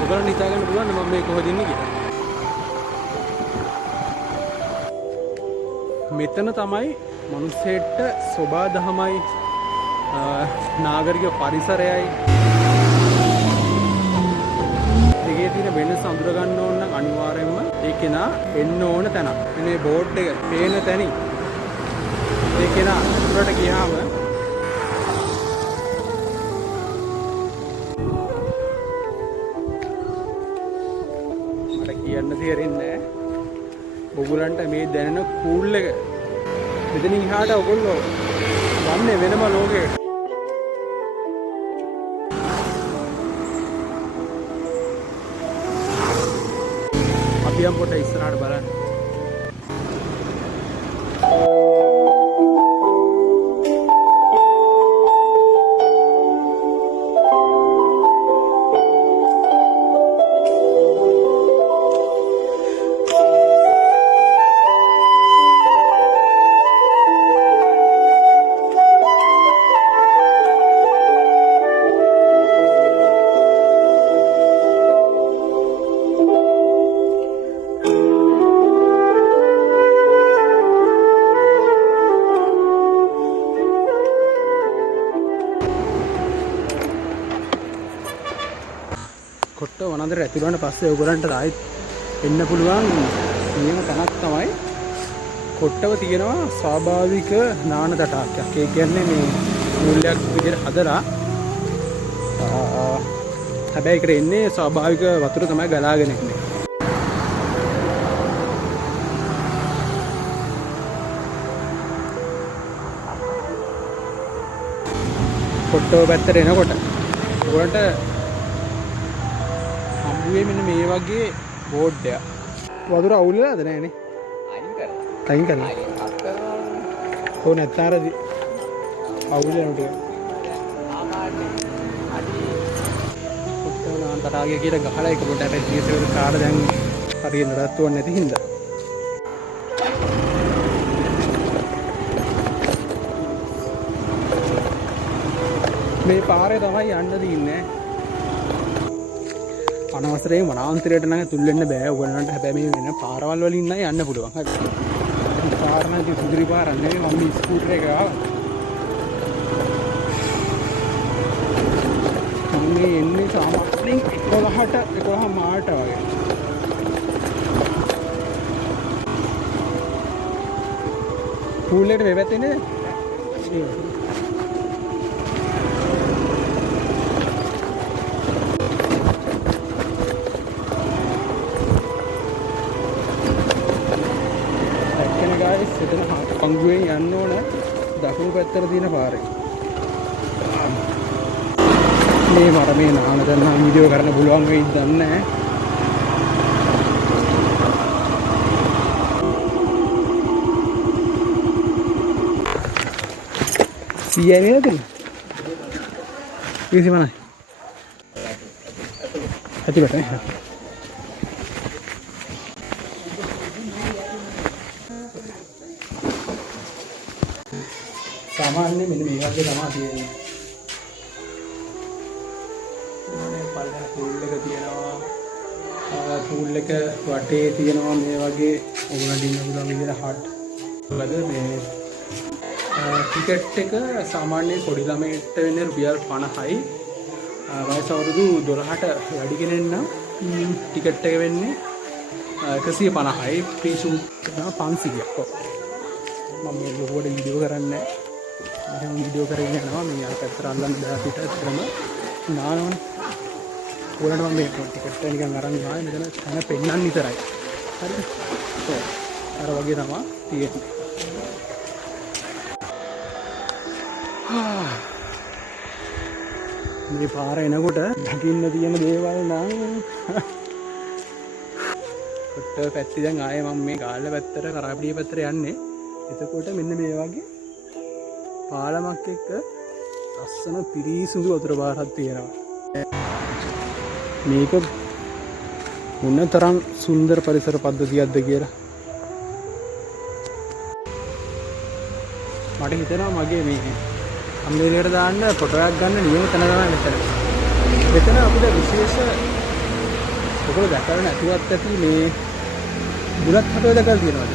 ඔයගොල්ලෝ හිතා ගන්න පුළුවන් මම මේ කොහෙද ඉන්නේ කියලා. මෙතන තමයි මනුස්සයෙක්ට සෝබා දහමයි නාගරික පරිසරයයි දෙකේ තියෙන වෙනස අඳුර ගන්න ඕන නම් අනිවාර්යයෙන්ම ඒ කෙනා එන්න ඕන තැන. මේ බෝඩ් එක පේන තැනින් ඒ කෙනා අතුරට ගියාම මට කියන්න තේරෙන්නේ නැහැ. ඔයගොල්ලන්ට මේ දැනෙන කූල් එක මෙතනින් එහාට ඔයගොල්ලෝ වන්නේ වෙනම ලෝකයකට. අපි යම් පොඩ්ඩක් ඉස්සරහට බලන්න. කොට්ට වනාන්තරය ඇතුළට වුණාට පස්සේ ඔයගොල්ලන්ට ආයෙත් එන්න පුළුවන් නියම තැනක් තමයි කොට්ටව තියෙනවා ස්වාභාවික නාන තටාකයක්. ඒ කියන්නේ මේ මූල්‍යයක් විදිහට හදලා හැබැයි ඒකට එන්නේ ස්වාභාවික වතුර තමයි ගලාගෙන එන්නේ. කොට්ටව පැත්තට එනකොට ඔයගොල්ලන්ට මෙන්න මේ වගේ බෝඩ් එකක්. වතුර අවුල් වෙලාද නැහනේ? අයින් කරලා. කොහොම නැත්නම් අර අවුල් වෙනවා ටික. කොට්ටවන අන්තරාගය කියලා ගහලා එක පොඩ්ඩක් ඉතිරිසෙවල කාට දැන් හරියට නඩත්තුවක් නැති හින්දා. මේ පාරේ තමයි යන්න දින්නේ. අනවසරයෙන් වනාන්තරයට නම් තුල් වෙන්න බෑ ඔයගොල්ලන්ට. හැබැයි මේ වෙන පාරවල් වලින් නම් යන්න පුළුවන්. හරි. පාර නම් සුදුරි පාරක් නෙවෙයි. මම මේ ස්කූටර් එක ආවා. මේ එන්නේ සාමාන්‍යයෙන් 11 මාට වගේ. පූල් එකට වෙවැත්තේ එතන පංගුවෙන් යන්න ඕන දකුණු පැත්තට තියෙන පාරේ. මේ මර මේ නාන දැන් නම් වීඩියෝ කරන්න පුළුවන් වෙයිද දන්නේ නැහැ. සීයා නේද? කිසිමයි. ඇති බෑ. सामान्य मेन मेगा के दमा තියෙන්නේ. මේ පල්ලෙන පූල් එක තියෙනවා. පූල් එක වටේ තියෙනවා මේ වගේ ඔයගොල්ලන්ට ඉන්න පුළුවන් විදිහට හට්. මොකද මේ ටිකට් එක සාමාන්‍යයෙන් පොඩි ළමයින්ට වෙන්නේ රුපියල් 50යි. වයස අවුරුදු 12ට වැඩි කෙනෙක් නම් ටිකට් එක වෙන්නේ 150යි. ෆ්‍රී ෂූට් එක 500ක්. මම මේ ලොකුවට වීඩියෝ කරන්නේ නැහැ. මම වීඩියෝ කරගෙන යනවා මේ අර පැත්තට අල්ලන්න බෑ පිට ඇත්තටම නානවනේ. ඕනට මම මේ ටිකට් එක නිකන් අරන් ආවේ මෙතන තන පෙන්නන්න විතරයි. හරිද? අර වගේ තමයි තියෙන්නේ. මේ පාර එනකොට දකින්න තියෙන දේවල් නම් කොට්ටව පැත්තේ දැන් ආයේ මම මේ ගාල්ල පැත්තට කරාපිටිය පැත්තට යන්නේ. එතකොට මෙන්න මේ වගේ පාලමක් එක්ක ලස්සන පිරිසිදු වතුර පාරක් තියෙනවා. මේක මොනතරම් සුන්දර පරිසර පද්ධතියක්ද කියලා මට හිතෙනවා. මගේ මේ අම්බේලියට දාන්න ෆොටෝ එකක් ගන්න නියම තැන තමයි මෙතන. මෙතන අපිට විශේෂ ඔයගොල්ලෝ දැකලා නැතුවත් ඇති මේ බුලත් හපේ දැකලා තියෙනවද?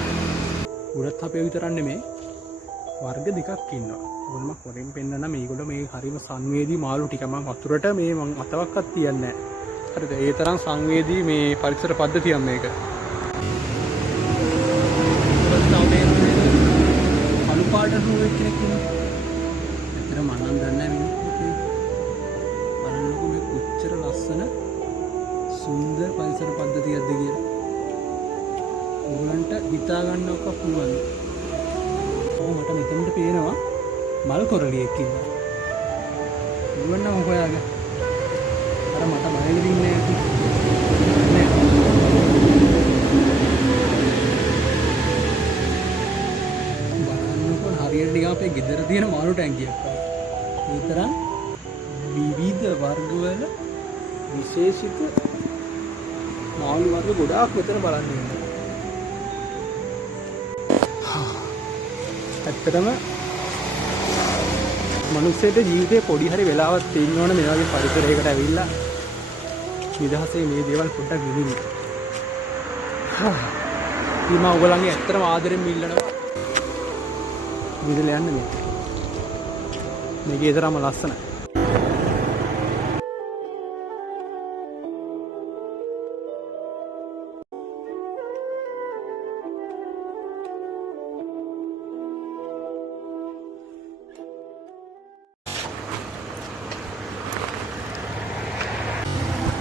බුලත් හපේ විතරක් නෙමෙයි වර්ග දෙකක් ඉන්නවා. ඔයගොල්ලෝ මම හොරෙන් පෙන්නන්න මේගොල්ලෝ මේ හරිම සංවේදී මාළු ටික මම වතුරට මේ මං අතවක්වත් තියන්නේ නැහැ. හරිද? ඒ තරම් සංවේදී මේ පරිසර පද්ධතියක් මේක. අලු පාට හොරෙක් කෙනෙක් ඉන්නවා. ඇත්තට මම නම් දන්නේ නැහැ මේ. බලන්නකෝ මේ කොච්චර ලස්සන සුන්දර පරිසර පද්ධතියක්ද කියලා. ඕගලන්ට හිතා ගන්නවක පුළුවන්. මට මෙතනට පේනවා මල් කොරලියෙක් ඉන්නවා. ඕගොල්ලෝ හොයාගෙන. අර මට මයිලි දින්නේ නැති. බලන්නකෝ හරියට නිකන් අපේ ගෙදර තියෙන මාළු ටැංකියක් වගේ. ඒ තරම් විවිධ වර්ගවල විශේෂිත මාළු වර්ග ගොඩාක් මෙතන බලන්න ඉන්නවා. ඇත්තටම මනුස්සයට ජීවිතේ පොඩි හරි වෙලාවක් තියෙන්න ඕන මේ වගේ පරිසරයකට ඇවිල්ලා නිදහසේ මේ දේවල් පොඩ්ඩක් විඳින්න. ඊම ඔයගොල්ලන්ගේ ඇත්තටම ආදරෙන් ඉල්ලනවා. විදලා යන්න මේ. මේකේ තරම ලස්සනයි.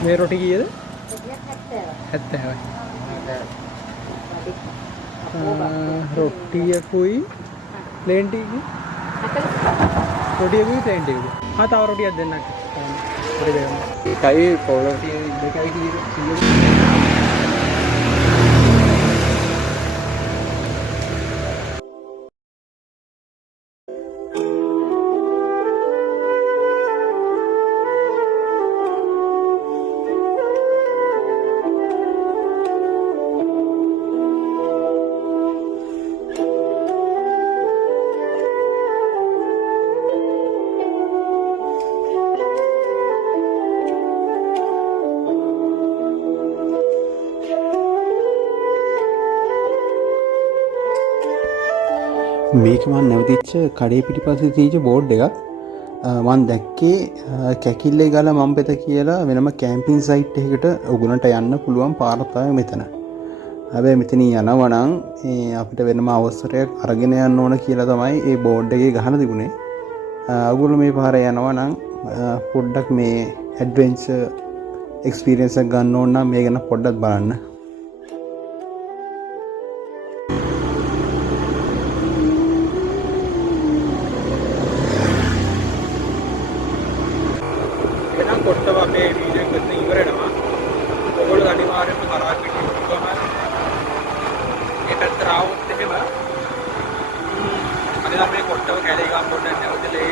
මේ රොටි කීයද? 70යි. රොටියකුයි ප්ලේන් ටිකයි. රොටියකුයි ප්ලේන් ටිකයි. තව රොටියක් දෙන්නක්. රොටි දෙන්න. ඒකයි පොළොටි දෙකයි කීයද? මේක මම නැවතිච්ච කඩේ පිටිපස්සේ තියෙච්ච බෝඩ් එකක් මම දැක්කේ කැකිල්ලේ ගල මම්පෙත කියලා වෙනම කැම්පින් සයිට් එකකට උගුණට යන්න පුළුවන් පාරක් තමයි මෙතන. හැබැයි මෙතනින් යනවා නම් අපිට වෙනම අවසරයක් අරගෙන යන්න ඕන කියලා තමයි මේ බෝඩ් එකේ ගහන තිබුණේ. ඔයගොල්ලෝ මේ පාරේ යනවා නම් පොඩ්ඩක් මේ ඇඩ්වෙන්චර් එක්ස්පීරියන්ස් එක ගන්න ඕන නම් මේ ගැන පොඩ්ඩක් බලන්න. කොට්ටව අපේ වීඩියෝ එක මෙතන ඉවර වෙනවා. ඔයගොල්ලෝ අනිවාර්යයෙන්ම කරා පිටින් ගම මේ පැත්තට ආවොත් එහෙම අනිත් මේ කොට්ටව කැලේ ගම් පොඩ්ඩක් නැවතලා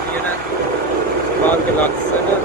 තියෙන ස්වභාවික ලක්ෂණ